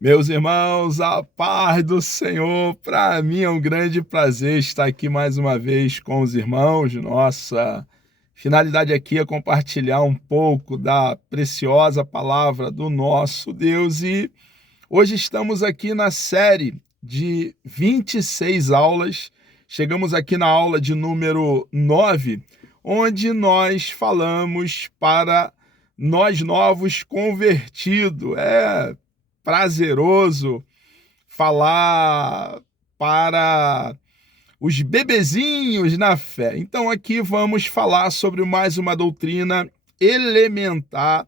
Meus irmãos, a paz do Senhor, para mim é um grande prazer estar aqui mais uma vez com os irmãos. Nossa finalidade aqui é compartilhar um pouco da preciosa palavra do nosso Deus e hoje estamos aqui na série de 26 aulas. Chegamos aqui na aula de número 9, onde nós falamos para nós novos convertidos. É prazeroso falar para os bebezinhos na fé. Então aqui vamos falar sobre mais uma doutrina elementar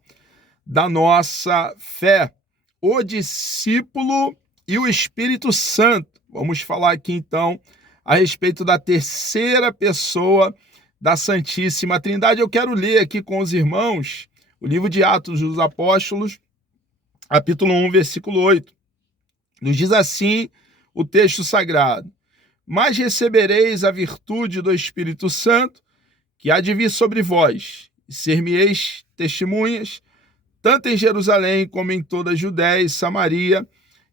da nossa fé, o discípulo e o Espírito Santo. Vamos falar aqui então a respeito da terceira pessoa da Santíssima Trindade. Eu quero ler aqui com os irmãos o livro de Atos dos Apóstolos, capítulo 1, versículo 8. Nos diz assim o texto sagrado: mas recebereis a virtude do Espírito Santo, que há de vir sobre vós, e ser-me-eis testemunhas, tanto em Jerusalém como em toda a Judéia e Samaria,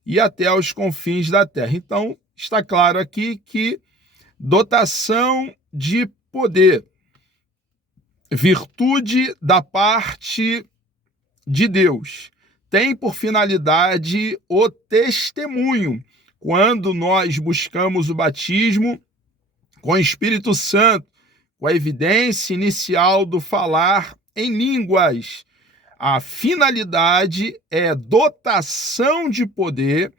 e até aos confins da terra. Então, está claro aqui que dotação de poder, virtude da parte de Deus, tem por finalidade o testemunho. Quando nós buscamos o batismo com o Espírito Santo, com a evidência inicial do falar em línguas, a finalidade é dotação de poder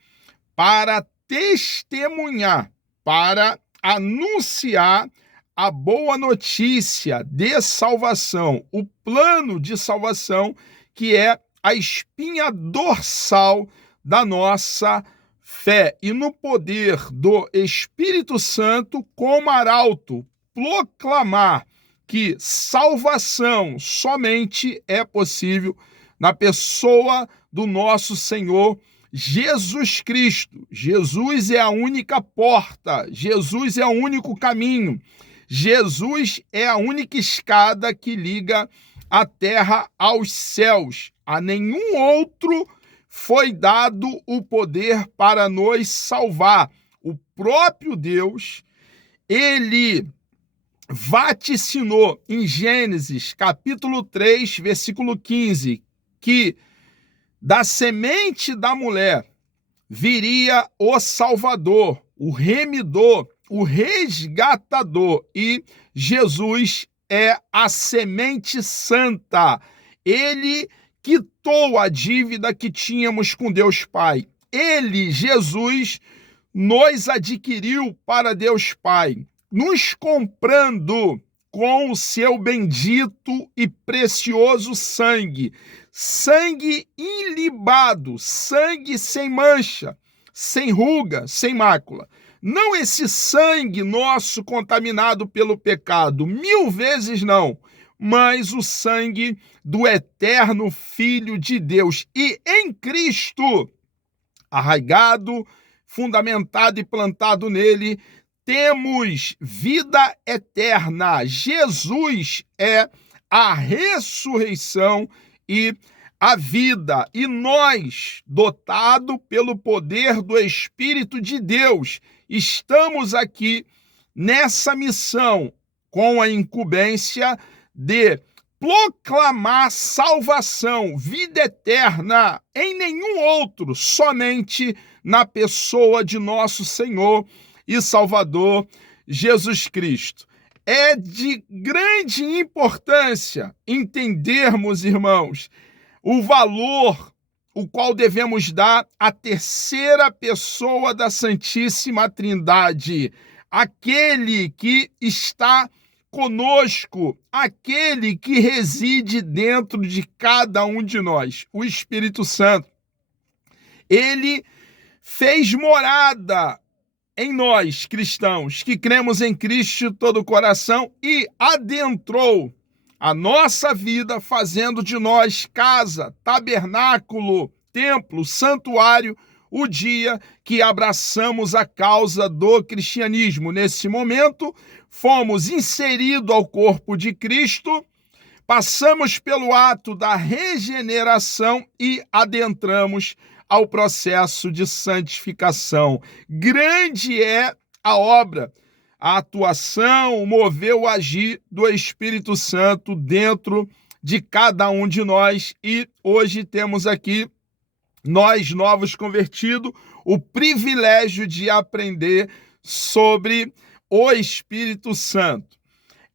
para testemunhar, para anunciar a boa notícia de salvação, o plano de salvação, que é a espinha dorsal da nossa fé. E no poder do Espírito Santo, como arauto, proclamar que salvação somente é possível na pessoa do nosso Senhor Jesus Cristo. Jesus é a única porta, Jesus é o único caminho, Jesus é a única escada que liga a terra aos céus. A nenhum outro foi dado o poder para nos salvar. O próprio Deus, ele vaticinou em Gênesis, capítulo 3, versículo 15, que da semente da mulher viria o Salvador, o remidor, o resgatador, e Jesus é a semente santa. Ele quitou a dívida que tínhamos com Deus Pai. Ele, Jesus, nos adquiriu para Deus Pai, nos comprando com o seu bendito e precioso sangue. Sangue ilibado, sangue sem mancha, sem ruga, sem mácula. Não esse sangue nosso contaminado pelo pecado, 1000 vezes não, mas o sangue do eterno Filho de Deus. E em Cristo, arraigado, fundamentado e plantado nele, temos vida eterna. Jesus é a ressurreição e a vida. E nós, dotado pelo poder do Espírito de Deus, estamos aqui nessa missão com a incumbência de proclamar salvação, vida eterna, em nenhum outro, somente na pessoa de nosso Senhor e Salvador Jesus Cristo. É de grande importância entendermos, irmãos, o valor o qual devemos dar à terceira pessoa da Santíssima Trindade, aquele que está conosco, aquele que reside dentro de cada um de nós, o Espírito Santo. Ele fez morada em nós, cristãos, que cremos em Cristo de todo o coração, e adentrou a nossa vida, fazendo de nós casa, tabernáculo, templo, santuário, o dia que abraçamos a causa do cristianismo. Nesse momento, fomos inseridos ao corpo de Cristo passamos pelo ato da regeneração e adentramos ao processo de santificação. Grande é a obra, a atuação, o mover, o agir do Espírito Santo dentro de cada um de nós. E hoje temos aqui, nós novos convertidos, o privilégio de aprender sobre o Espírito Santo.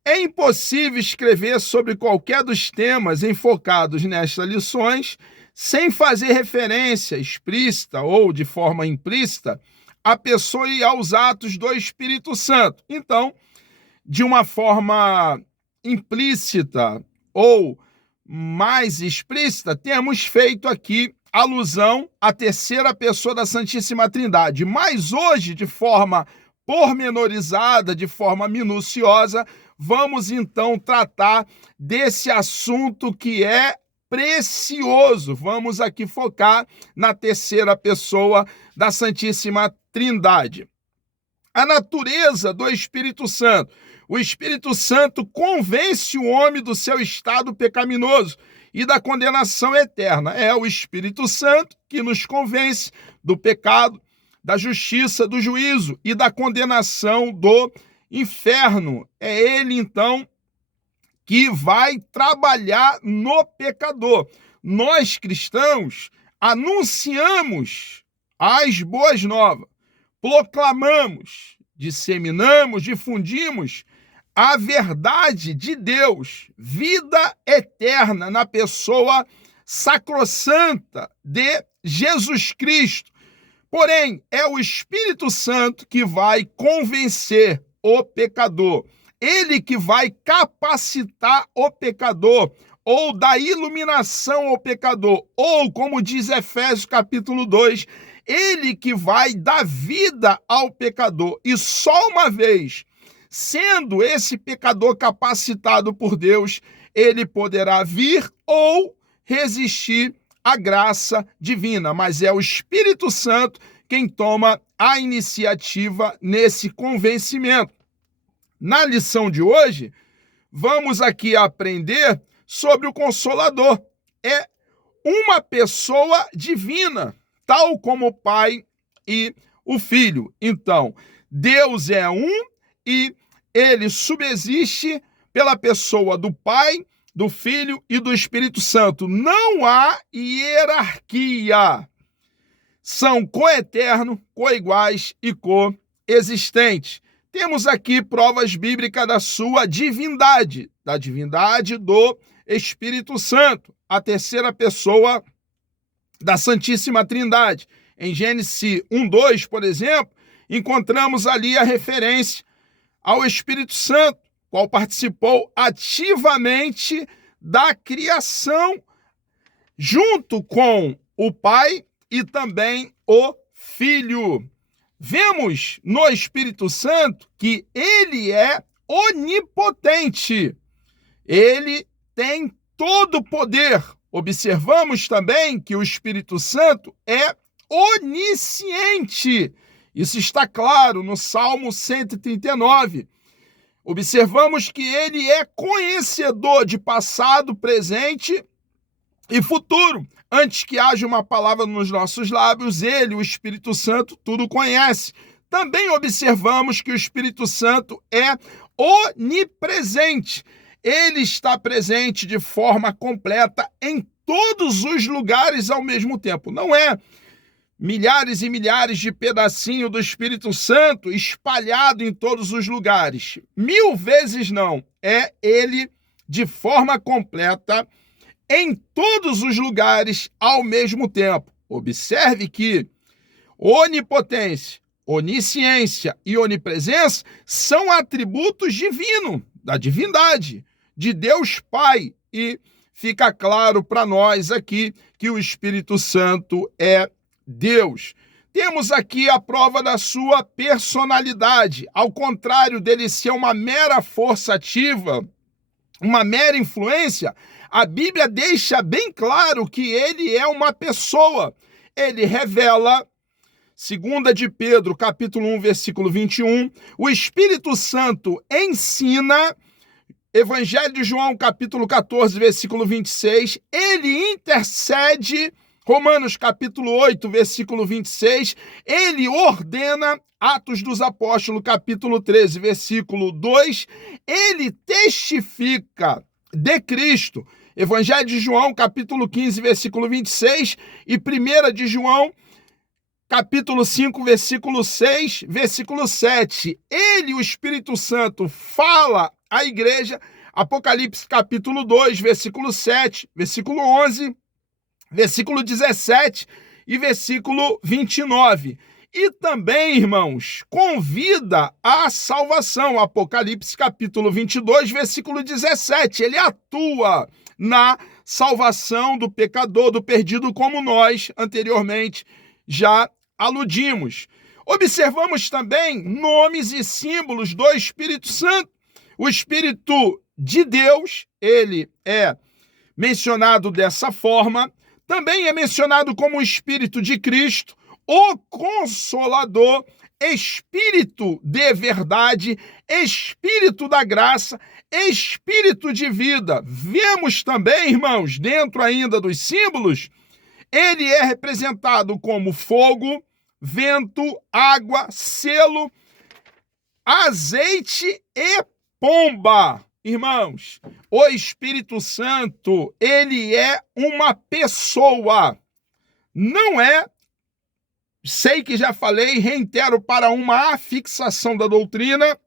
É impossível escrever sobre qualquer dos temas enfocados nestas lições sem fazer referência explícita ou de forma implícita à pessoa e aos atos do Espírito Santo. Então, de uma forma implícita ou mais explícita, temos feito aqui alusão à terceira pessoa da Santíssima Trindade. Mas hoje, de forma pormenorizada, de forma minuciosa, vamos então tratar desse assunto que é precioso. Vamos aqui focar na terceira pessoa da Santíssima Trindade. A natureza do Espírito Santo. O Espírito Santo convence o homem do seu estado pecaminoso e da condenação eterna. É o Espírito Santo que nos convence do pecado, da justiça, do juízo e da condenação do inferno. É ele, então, que vai trabalhar no pecador. Nós, cristãos, anunciamos as boas novas, proclamamos, disseminamos, difundimos a verdade de Deus, vida eterna na pessoa sacrossanta de Jesus Cristo. Porém, é o Espírito Santo que vai convencer o pecador. Ele que vai capacitar o pecador, ou dar iluminação ao pecador, ou, como diz Efésios capítulo 2, ele que vai dar vida ao pecador. E só uma vez, sendo esse pecador capacitado por Deus, ele poderá vir ou resistir à graça divina. Mas é o Espírito Santo quem toma a iniciativa nesse convencimento. Na lição de hoje, vamos aqui aprender sobre o Consolador. É uma pessoa divina, tal como o Pai e o Filho. Então, Deus é um e ele subsiste pela pessoa do Pai, do Filho e do Espírito Santo. Não há hierarquia. São coeternos, coiguais e coexistentes. Temos aqui provas bíblicas da sua divindade, da divindade do Espírito Santo, a terceira pessoa da Santíssima Trindade. Em Gênesis 1:2, por exemplo, encontramos ali a referência ao Espírito Santo, qual participou ativamente da criação, junto com o Pai e também o Filho. Vemos no Espírito Santo que ele é onipotente. Ele tem todo o poder. Observamos também que o Espírito Santo é onisciente. Isso está claro no Salmo 139. Observamos que ele é conhecedor de passado, presente e futuro. Antes que haja uma palavra nos nossos lábios, ele, o Espírito Santo, tudo conhece. Também observamos que o Espírito Santo é onipresente. Ele está presente de forma completa em todos os lugares ao mesmo tempo. Não é milhares e milhares de pedacinhos do Espírito Santo espalhado em todos os lugares. 1000 vezes não. É ele de forma completa em todos os lugares ao mesmo tempo. Observe que onipotência, onisciência e onipresença são atributos divinos, da divindade, de Deus Pai. E fica claro para nós aqui que o Espírito Santo é Deus. Temos aqui a prova da sua personalidade. Ao contrário dele ser uma mera força ativa, uma mera influência, a Bíblia deixa bem claro que ele é uma pessoa. Ele revela, 2 de Pedro, capítulo 1, versículo 21, o Espírito Santo ensina Evangelho de João, capítulo 14, versículo 26, ele intercede. Romanos, capítulo 8, versículo 26, ele ordena. Atos dos Apóstolos, capítulo 13, versículo 2, ele testifica de Cristo. Evangelho de João, capítulo 15, versículo 26, e 1 de João, capítulo 5, versículo 6, versículo 7. Ele, o Espírito Santo, fala à igreja. Apocalipse, capítulo 2, versículo 7, versículo 11, versículo 17 e versículo 29. E também, irmãos, convida à salvação. Apocalipse, capítulo 22, versículo 17. Ele atua na salvação do pecador, do perdido, como nós anteriormente já aludimos. Observamos também nomes e símbolos do Espírito Santo. O Espírito de Deus, ele é mencionado dessa forma. Também é mencionado como o Espírito de Cristo, o Consolador, Espírito de verdade, Espírito da graça, Espírito de vida. Vemos também, irmãos, dentro ainda dos símbolos, ele é representado como fogo, vento, água, selo, azeite e pomba. Irmãos, o Espírito Santo, ele é uma pessoa. Não é, sei que já falei, reitero para uma afixação da doutrina,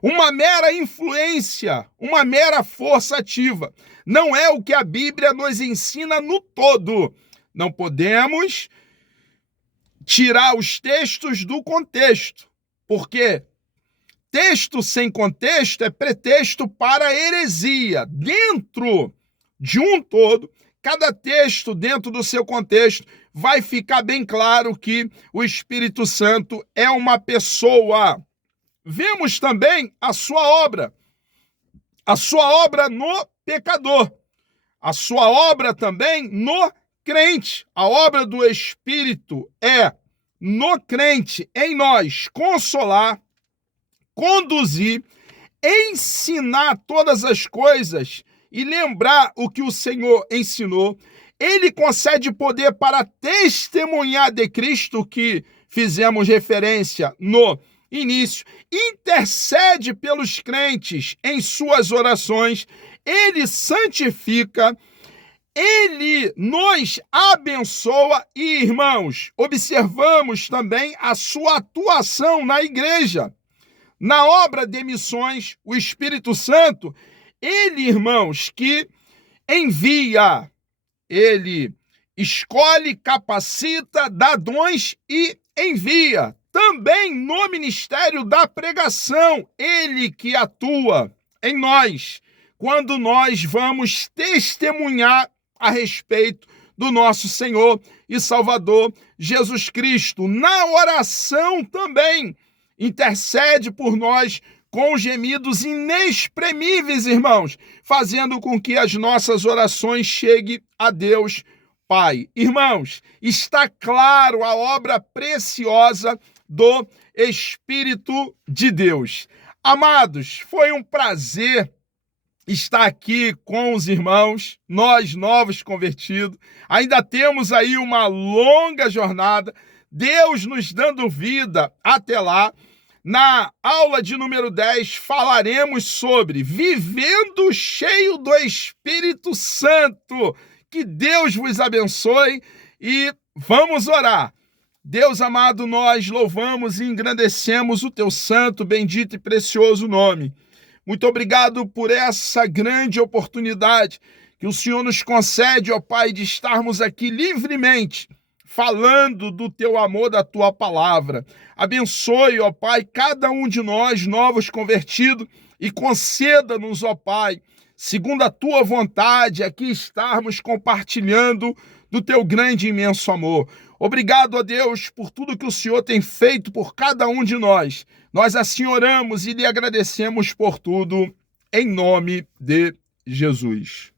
uma mera influência, uma mera força ativa. Não é o que a Bíblia nos ensina no todo. Não podemos tirar os textos do contexto, porque texto sem contexto é pretexto para heresia. Dentro de um todo, cada texto dentro do seu contexto, vai ficar bem claro que o Espírito Santo é uma pessoa. Vemos também a sua obra no pecador, a sua obra também no crente. A obra do Espírito é no crente, em nós, consolar, conduzir, ensinar todas as coisas e lembrar o que o Senhor ensinou. Ele concede poder para testemunhar de Cristo, que fizemos referência no início. Intercede pelos crentes em suas orações. Ele santifica, ele nos abençoa e, irmãos, observamos também a sua atuação na igreja. Na obra de missões, o Espírito Santo, ele, irmãos, que envia, ele escolhe, capacita, dá dons e envia. Também no ministério da pregação, ele que atua em nós, quando nós vamos testemunhar a respeito do nosso Senhor e Salvador Jesus Cristo. Na oração também, intercede por nós com gemidos inexprimíveis, irmãos, fazendo com que as nossas orações cheguem a Deus Pai. Irmãos, está claro a obra preciosa do Espírito de Deus. Amados, foi um prazer estar aqui com os irmãos, nós novos convertidos. Ainda temos aí uma longa jornada, Deus nos dando vida até lá. Na aula de número 10, falaremos sobre vivendo cheio do Espírito Santo. Que Deus vos abençoe e vamos orar. Deus amado, nós louvamos e engrandecemos o teu santo, bendito e precioso nome. Muito obrigado por essa grande oportunidade que o Senhor nos concede, ó Pai, de estarmos aqui livremente falando do teu amor, da tua palavra. Abençoe, ó Pai, cada um de nós, novos convertidos, e conceda-nos, ó Pai, segundo a tua vontade, aqui estarmos compartilhando do teu grande e imenso amor. Obrigado, ó Deus, por tudo que o Senhor tem feito por cada um de nós. Nós assim oramos e lhe agradecemos por tudo, em nome de Jesus.